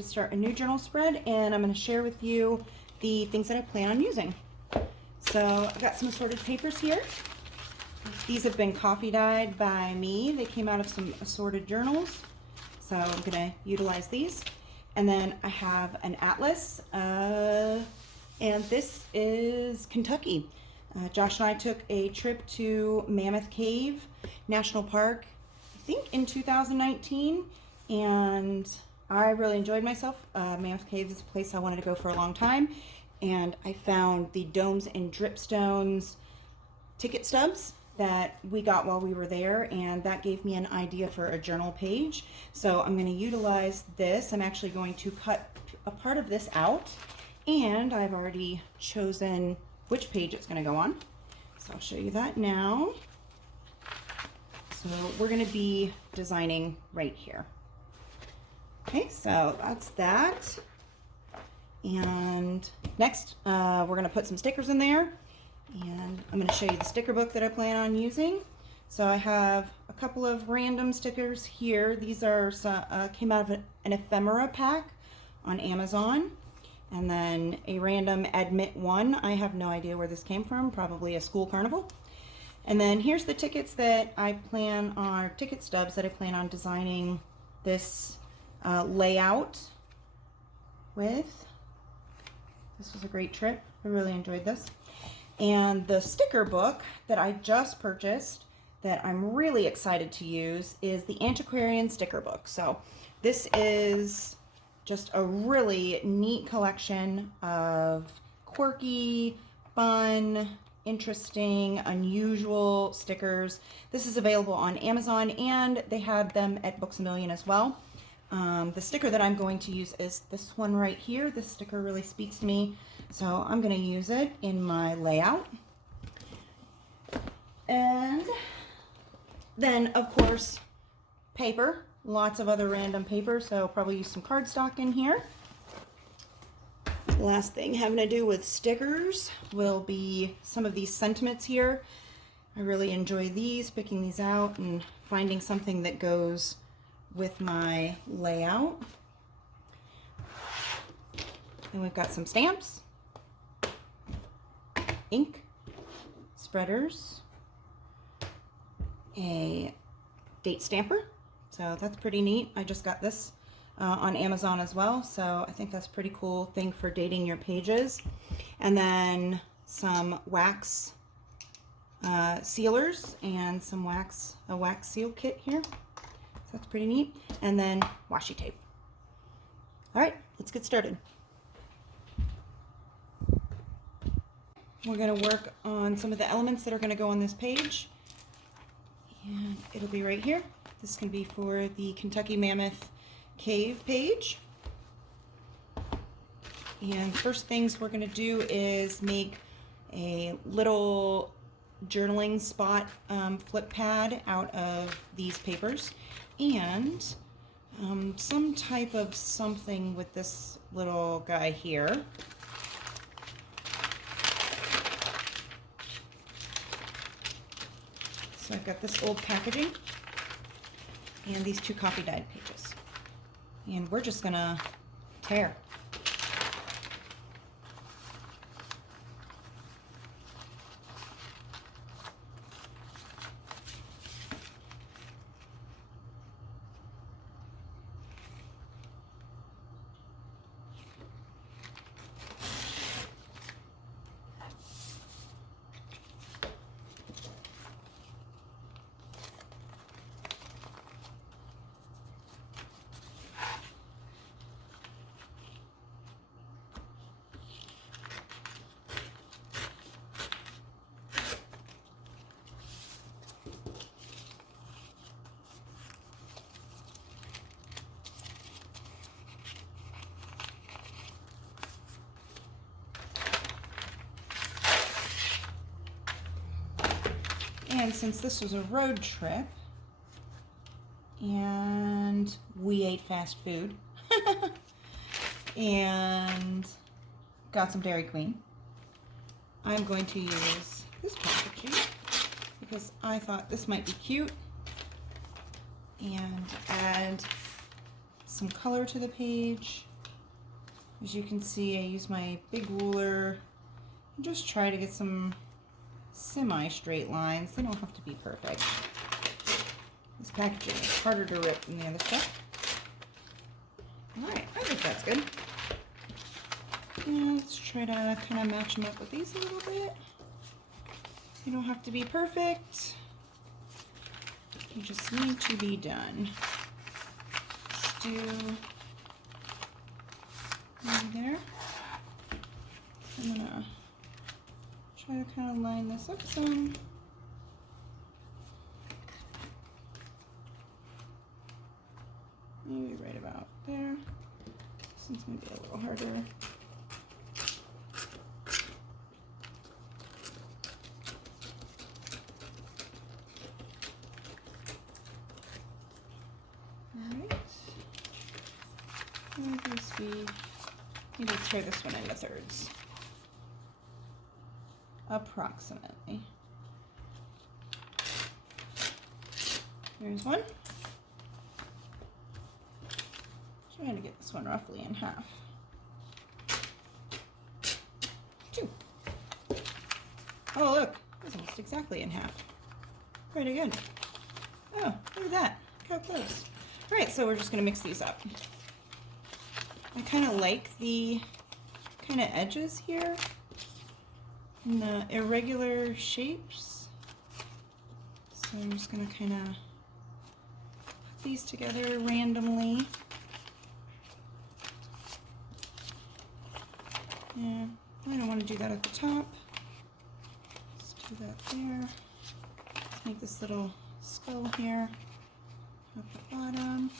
Start a new journal spread, and I'm going to share with you the things that I plan on using. So I've got some assorted papers here. These have been coffee dyed by me. They came out of some assorted journals, so I'm going to utilize these. And then I have an atlas, and this is Kentucky. Josh and I took a trip to Mammoth Cave National Park, I think in 2019, and I really enjoyed myself. Mammoth Cave is a place I wanted to go for a long time, and I found the Domes and Dripstones ticket stubs that we got while we were there, and that gave me an idea for a journal page. So I'm going to utilize this. I'm actually going to cut a part of this out, and I've already chosen which page it's going to go on. So I'll show you that now. So we're going to be designing right here. Okay, so that's that. And next, we're going to put some stickers in there. And I'm going to show you the sticker book that I plan on using. So I have a couple of random stickers here. These are came out of an ephemera pack on Amazon. And then a random Admit one. I have no idea where this came from. Probably a school carnival. And then here's the tickets that I plan on, ticket stubs that I plan on designing this layout with. This was a great trip. I really enjoyed this. And the sticker book that I just purchased that I'm really excited to use is the Antiquarian sticker book. So this is just a really neat collection of quirky, fun, interesting, unusual stickers. This is available on Amazon, and they have them at Books A Million as well. The sticker that I'm going to use is this one right here. This sticker really speaks to me, so I'm going to use it in my layout. And then, of course, paper. Lots of other random paper, so I'll probably use some cardstock in here. The last thing having to do with stickers will be some of these sentiments here. I really enjoy these, picking these out and finding something that goes with my layout. And we've got some stamps, ink, spreaders, a date stamper. So that's pretty neat. I just got this on Amazon as well. So I think that's a pretty cool thing for dating your pages. And then some wax sealers and some a wax seal kit here. So that's pretty neat. And then washi tape. All right, let's get started. We're going to work on some of the elements that are going to go on this page. And it'll be right here. This can be for the Kentucky Mammoth Cave page. And first things we're going to do is make a little journaling spot flip pad out of these papers, and some type of something with this little guy here. So I've got this old packaging and these two coffee dyed pages, and we're just gonna tear. And since this was a road trip and we ate fast food and got some Dairy Queen, I'm going to use this packaging because I thought this might be cute and add some color to the page. As you can see, I use my big ruler and just try to get some semi-straight lines. They don't have to be perfect. This packaging is harder to rip than the other stuff. Alright, I think that's good. And let's try to kind of match them up with these a little bit. You don't have to be perfect. You just need to be done. Let's do maybe there. I'm gonna try to kind of line this up some. Maybe right about there. This one's gonna be a little harder. Maybe tear this one into thirds. Approximately. Here's one. Trying to get this one roughly in half. Two. Oh look, it's almost exactly in half. Pretty good. Oh, look at that. Look how close. Alright, so we're just going to mix these up. I kind of like the kind of edges here and the irregular shapes. So I'm just going to kind of put these together randomly. Yeah, I don't want to do that at the top. Let's do that there. Let's make this little skull here at the bottom.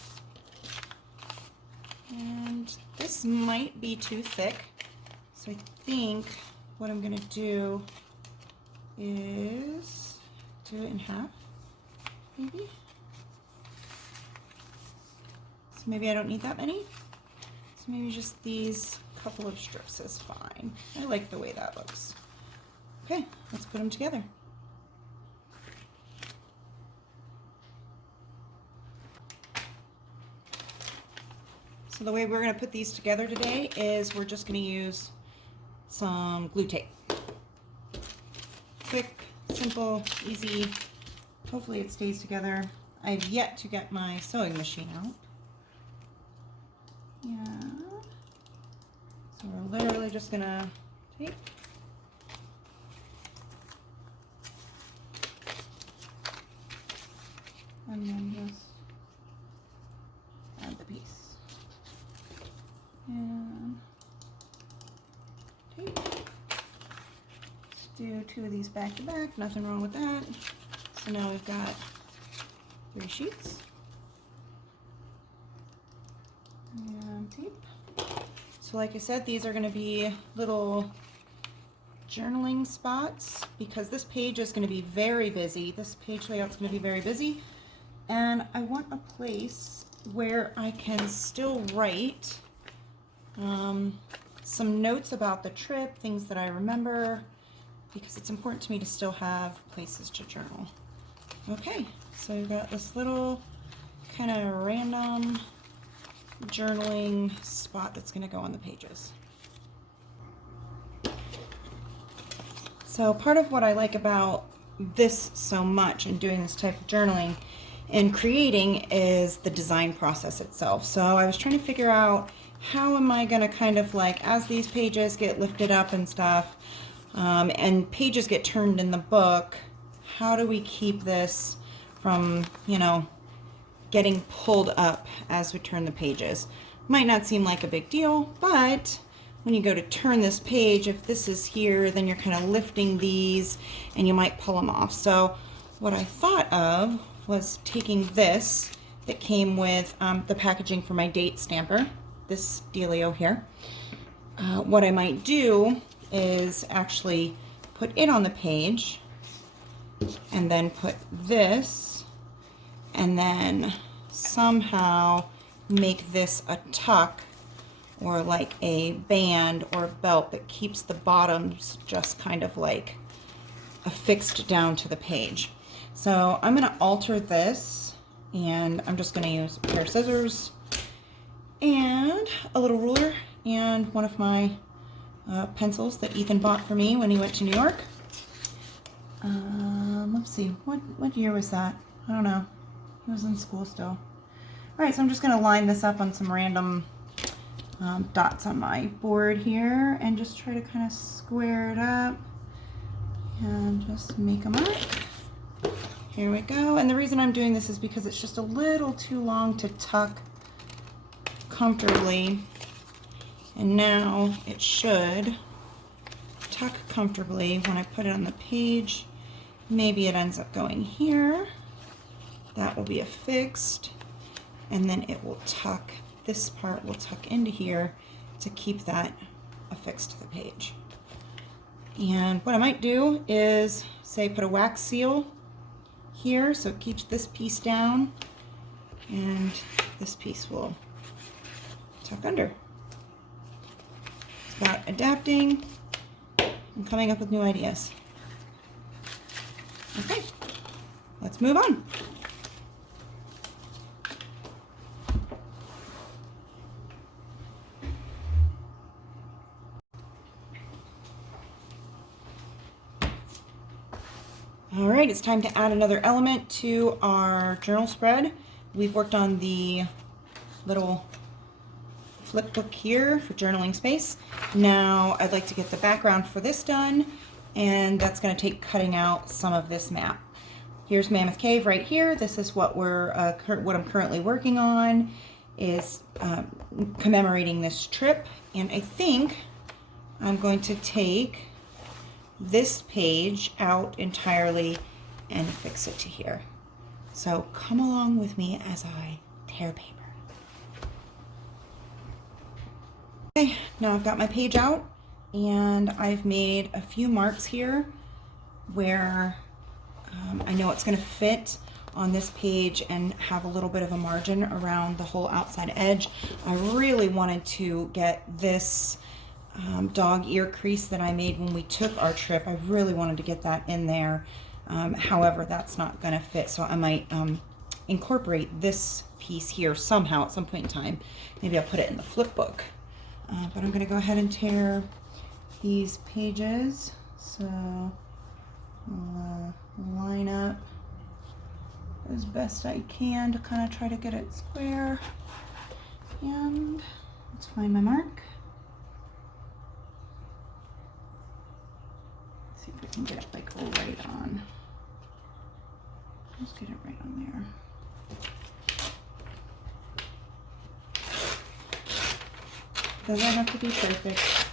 And this might be too thick, so I think what I'm going to do is do it in half, maybe. So maybe I don't need that many. So maybe just these couple of strips is fine. I like the way that looks. Okay, let's put them together. So the way we're going to put these together today is we're just going to use some glue tape. Quick, simple, easy. Hopefully it stays together. I've yet to get my sewing machine out. Yeah. So we're literally just going to tape. And then just add the piece. And tape. Let's do two of these back to back, nothing wrong with that. So now we've got 3 sheets. And tape. So like I said, these are going to be little journaling spots because this page is going to be very busy. This page layout is going to be very busy. And I want a place where I can still write some notes about the trip, things that I remember, because it's important to me to still have places to journal. Okay, so we've got this little kind of random journaling spot that's going to go on the pages. So part of what I like about this so much and doing this type of journaling and creating is the design process itself. So I was trying to figure out how am I going to kind of like, as these pages get lifted up and stuff, and pages get turned in the book, how do we keep this from, you know, getting pulled up as we turn the pages? Might not seem like a big deal, but when you go to turn this page, if this is here, then you're kind of lifting these and you might pull them off. So what I thought of was taking this that came with the packaging for my date stamper, this dealio here. What I might do is actually put it on the page and then put this and then somehow make this a tuck or like a band or a belt that keeps the bottoms just kind of like affixed down to the page. So I'm going to alter this, and I'm just going to use a pair of scissors and a little ruler and one of my pencils that Ethan bought for me when he went to New York. Let's see, what year was that? I don't know. He was in school still. All right, so I'm just going to line this up on some random dots on my board here and just try to kind of square it up and just make a mark. Here we go. And the reason I'm doing this is because it's just a little too long to tuck comfortably. And now it should tuck comfortably when I put it on the page. Maybe it ends up going here. That will be affixed. And then it will tuck, this part will tuck into here to keep that affixed to the page. And what I might do is, say, put a wax seal here so it keeps this piece down, and this piece will tuck under. It's about adapting and coming up with new ideas. Okay, let's move on. All right, it's time to add another element to our journal spread. We've worked on the little flip book here for journaling space. Now I'd like to get the background for this done, and that's going to take cutting out some of this map. Here's Mammoth Cave right here. This is what what I'm currently working on, is commemorating this trip. And I think I'm going to take this page out entirely and fix it to here. So come along with me as I tear paper. Okay, now I've got my page out and I've made a few marks here where I know it's going to fit on this page and have a little bit of a margin around the whole outside edge. I really wanted to get this dog ear crease that I made when we took our trip. I really wanted to get that in there. However, that's not going to fit, so I might incorporate this piece here somehow at some point in time. Maybe I'll put it in the flip book. But I'm going to go ahead and tear these pages. So I'll line up as best I can to kind of try to get it square. And let's find my mark. See if I can get it like right on. Let's get it right on there. Doesn't have to be perfect.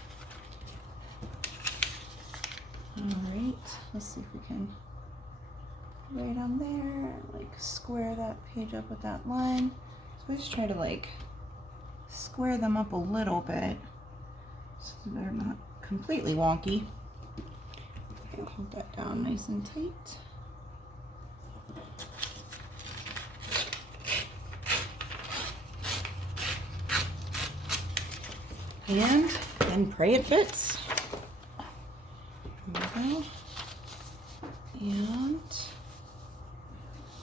Alright, let's see if we can right on there, like square that page up with that line. So I just try to like square them up a little bit so they're not completely wonky. Okay, I'll hold that down nice and tight. And then pray it fits. There we go. And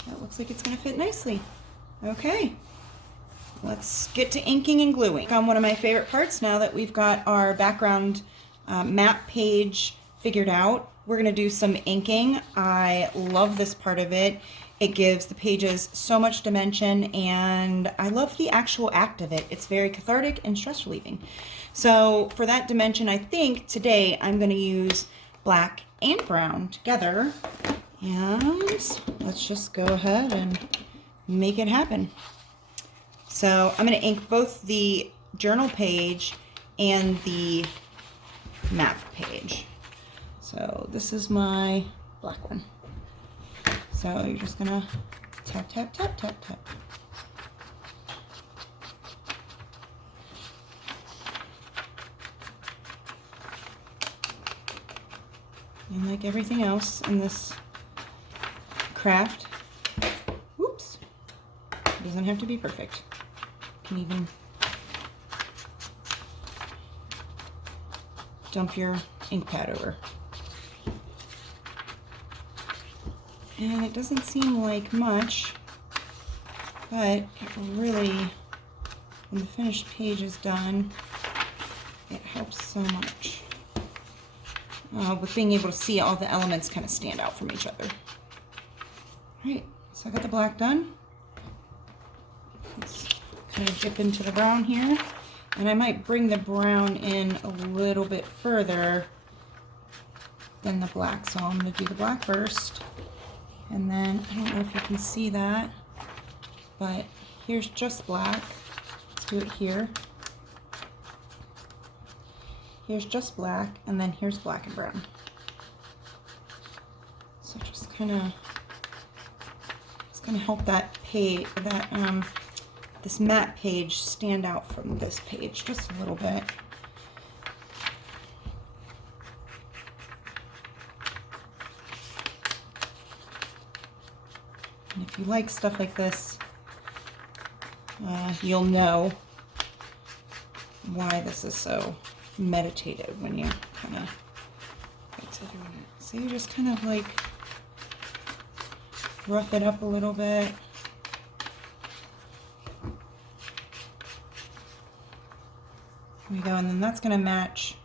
that looks like it's going to fit nicely. Okay, let's get to inking and gluing. On one of my favorite parts, now that we've got our background map page figured out, we're going to do some inking. I love this part of it. It gives the pages so much dimension, and I love the actual act of it. It's very cathartic and stress relieving. So for that dimension, I think today I'm going to use black and brown together, and let's just go ahead and make it happen. So I'm going to ink both the journal page and the map page. So this is my black one. So you're just gonna tap, tap, tap, tap, tap. And like everything else in this craft, whoops, it doesn't have to be perfect. You can even dump your ink pad over. And it doesn't seem like much, but it really when the finished page is done, it helps so much with being able to see all the elements kind of stand out from each other. All right, so I got the black done. Let's kind of dip into the brown here. And I might bring the brown in a little bit further than the black. So I'm going to do the black first. And then, I don't know if you can see that, but here's just black. Let's do it here. Here's just black, and then here's black and brown. So just kind of, it's going to help that page, this matte page stand out from this page just a little bit. And if you like stuff like this, you'll know why this is so meditative when you kind of get to doing it. So you just kind of like rough it up a little bit. There we go, and then that's going to match.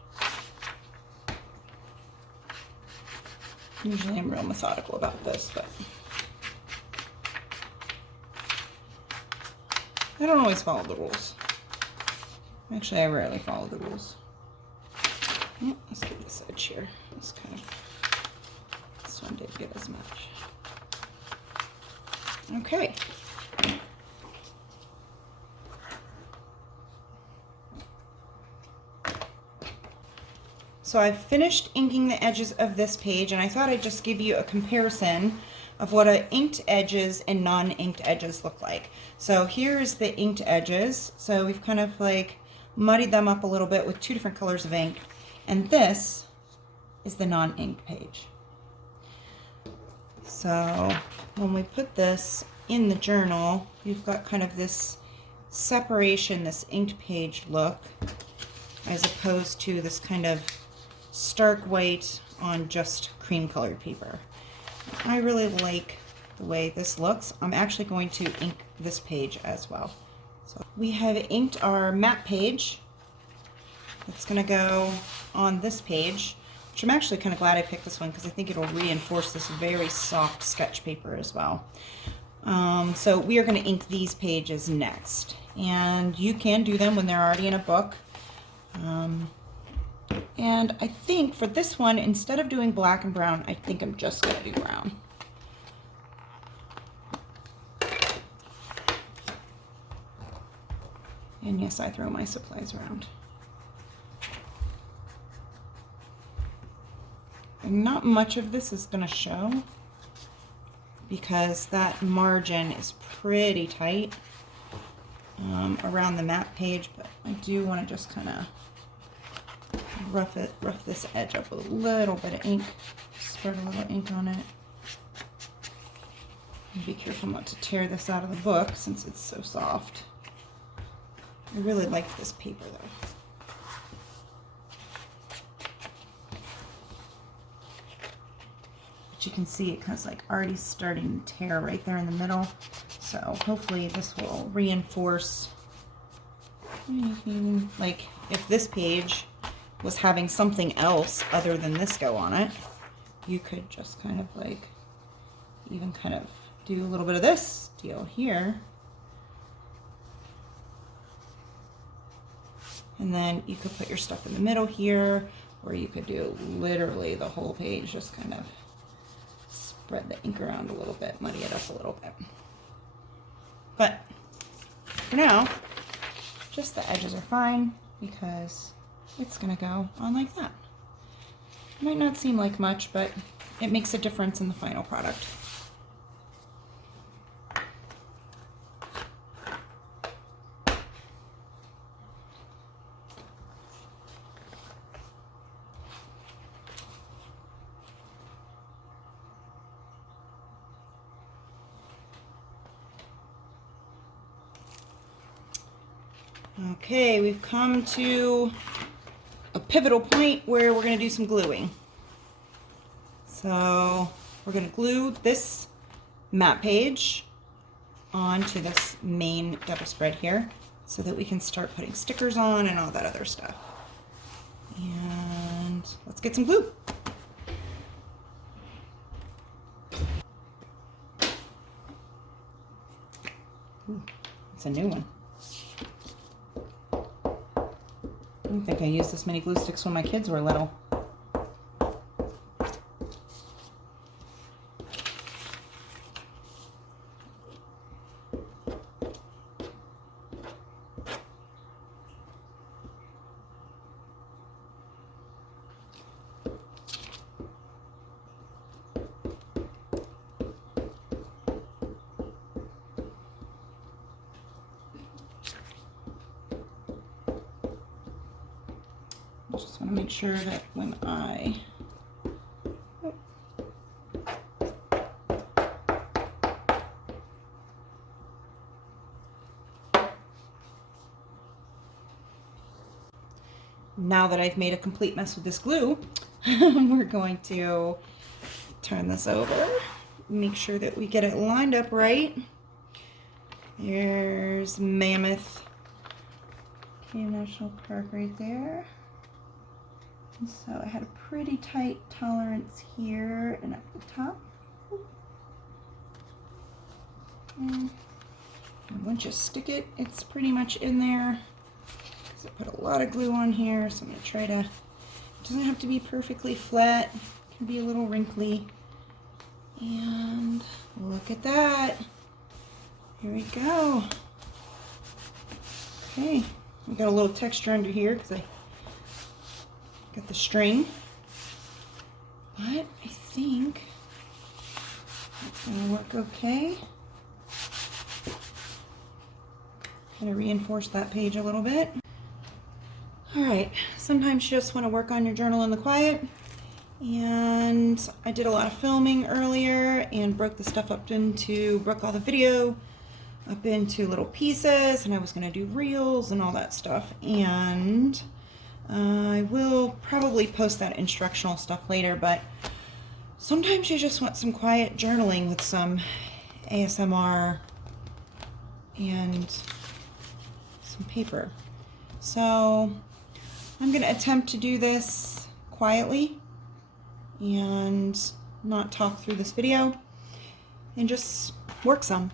Usually I'm real methodical about this, but I don't always follow the rules. Actually, I rarely follow the rules. Oh, let's get this edge here. This one did get as much. Okay. So I've finished inking the edges of this page, and I thought I'd just give you a comparison of what inked edges and non-inked edges look like. So here's the inked edges. So we've kind of like muddied them up a little bit with two different colors of ink. And this is the non-inked page. So when we put this in the journal, you've got kind of this separation, this inked page look, as opposed to this kind of stark white on just cream colored paper. I really like the way this looks. I'm actually going to ink this page as well. So we have inked our matte page. It's going to go on this page, which I'm actually kind of glad I picked this one because I think it'll reinforce this very soft sketch paper as well. So we are going to ink these pages next, and you can do them when they're already in a book. And I think for this one, instead of doing black and brown, I think I'm just going to do brown. And yes, I throw my supplies around. And not much of this is going to show because that margin is pretty tight around the matte page, but I do want to just kind of rough this edge up with a little bit of ink, spread a little ink on it. And be careful not to tear this out of the book since it's so soft. I really like this paper though. But you can see it kind of like already starting to tear right there in the middle. So hopefully this will reinforce. Like if this page was having something else other than this go on it, you could just kind of like even kind of do a little bit of this deal here. And then you could put your stuff in the middle here, or you could do literally the whole page, just kind of spread the ink around a little bit, muddy it up a little bit. But for now, just the edges are fine because it's going to go on like that. It might not seem like much, but it makes a difference in the final product. Okay, we've come to a pivotal point where we're going to do some gluing. So we're going to glue this matte page onto this main double spread here. so that we can start putting stickers on and all that other stuff. And let's get some glue. Ooh, it's a new one. I don't think I used this many glue sticks when my kids were little. I just want to make sure that when I now that I've made a complete mess with this glue, we're going to turn this over, make sure that we get it lined up right. There's Mammoth Cave National Park right there. So I had a pretty tight tolerance here and at the top. And once you stick it, it's pretty much in there. So I put a lot of glue on here, so I'm going to try to, it doesn't have to be perfectly flat, it can be a little wrinkly. And look at that. Here we go. Okay, we got a little texture under here because I got the string, but I think it's going to work okay. Going to reinforce that page a little bit. All right, sometimes you just want to work on your journal in the quiet, and I did a lot of filming earlier and broke the stuff up broke all the video up into little pieces, and I was going to do reels and all that stuff, and I will probably post that instructional stuff later, but sometimes you just want some quiet journaling with some ASMR and some paper. So I'm going to attempt to do this quietly and not talk through this video and just work some.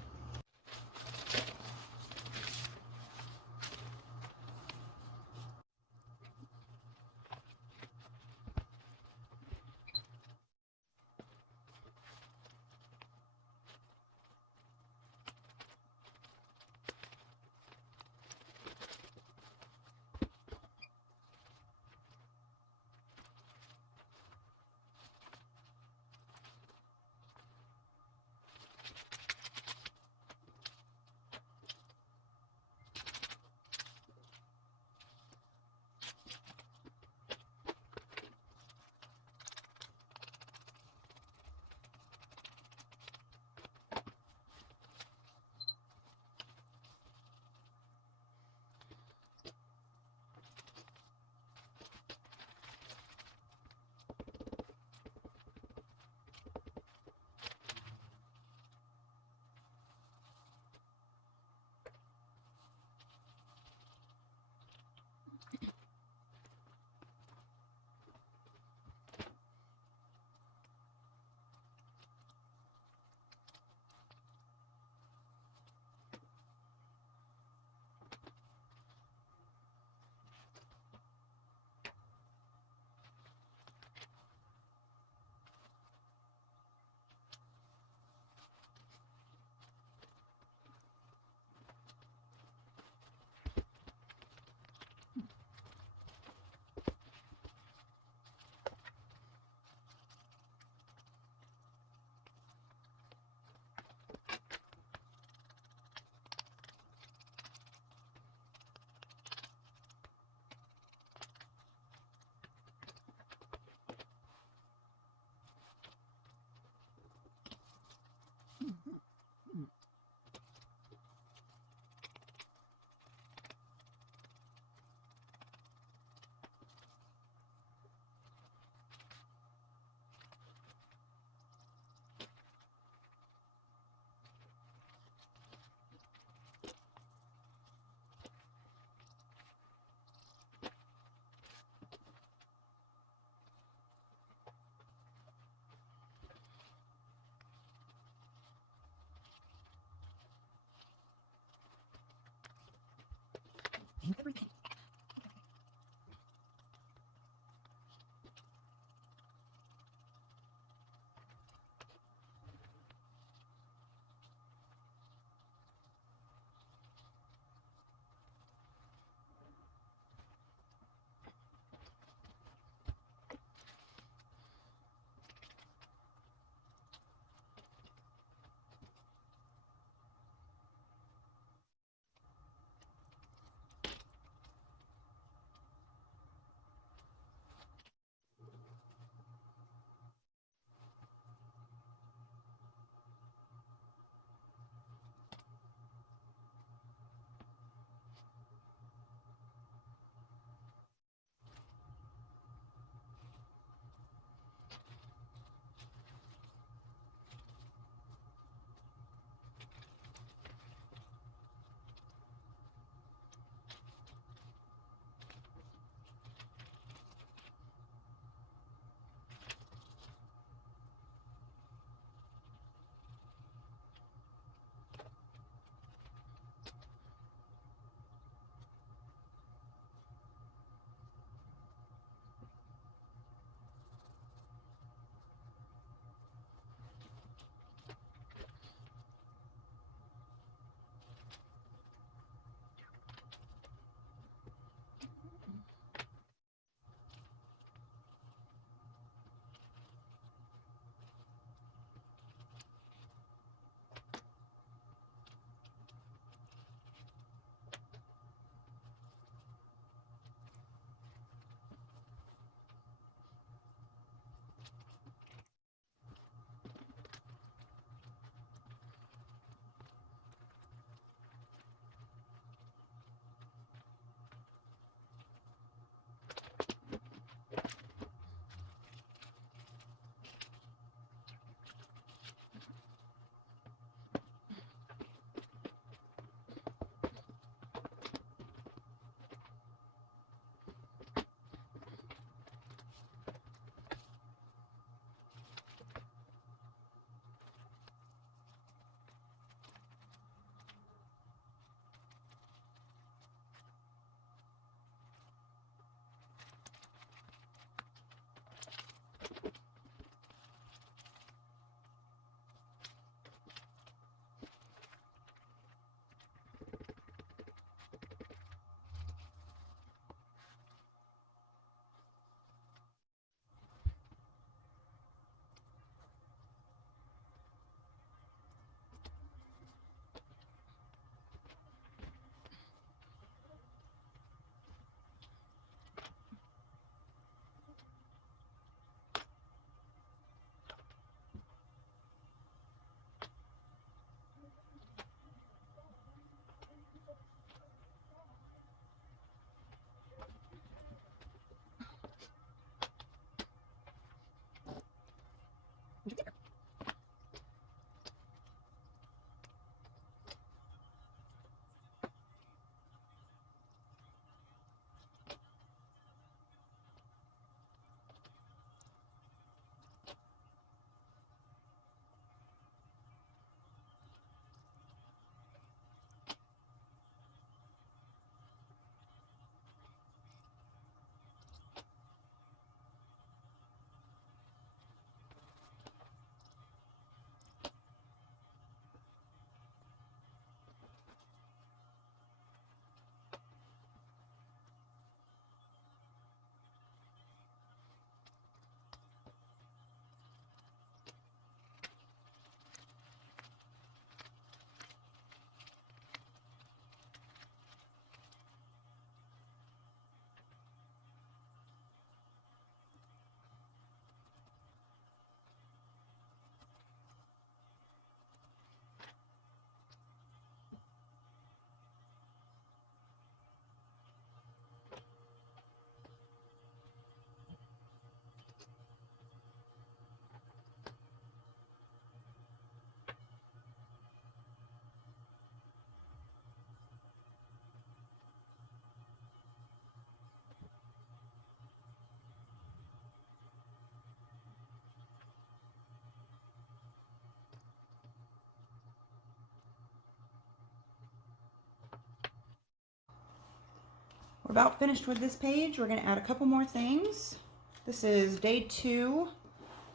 We're about finished with this page. We're going to add a couple more things. This is day 2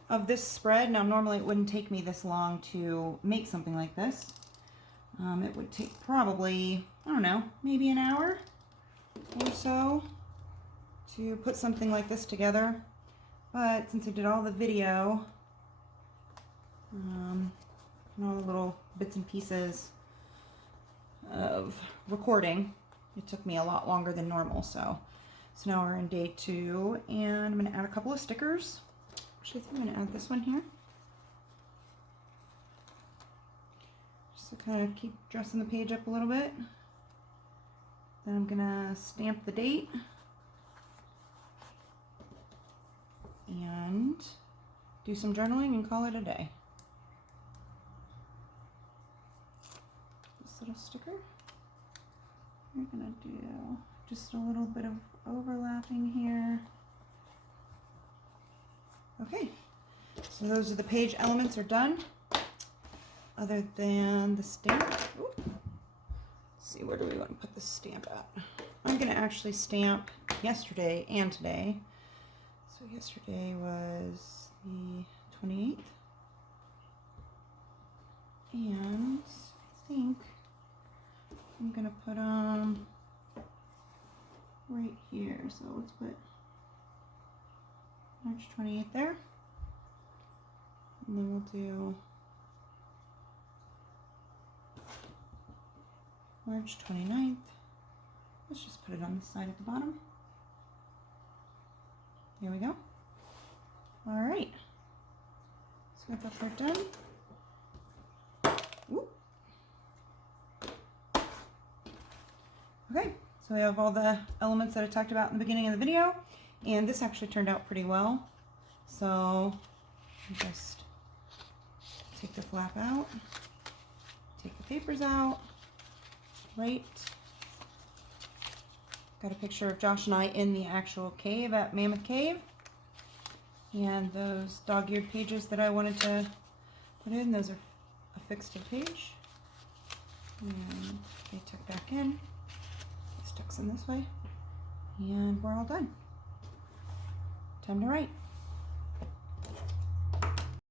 of this spread. Now normally it wouldn't take me this long to make something like this. It would take probably, I don't know, maybe an hour or so to put something like this together. But since I did all the video, and all the little bits and pieces of recording, it took me a lot longer than normal. So now we're in day 2, and I'm going to add a couple of stickers. Actually, I think I'm going to add this one here, just to kind of keep dressing the page up a little bit. Then I'm going to stamp the date and do some journaling and call it a day. This little sticker, we're going to do just a little bit of overlapping here. Okay, so those are the page elements are done, other than the stamp. Ooh. Let's see, where do we want to put the stamp at? I'm going to actually stamp yesterday and today. So yesterday was the 28th, and I think I'm going to put right here. So let's put March 28th there, and then we'll do March 29th. Let's just put it on the side at the bottom. There we go. All right, so we got that part done. Whoop. Okay, so we have all the elements that I talked about in the beginning of the video, and this actually turned out pretty well. So just take the flap out, take the papers out. Right. Got a picture of Josh and I in the actual cave at Mammoth Cave. And those dog-eared pages that I wanted to put in, those are affixed to the page. And they tuck back in. This tucks in this way. And we're all done. Time to write.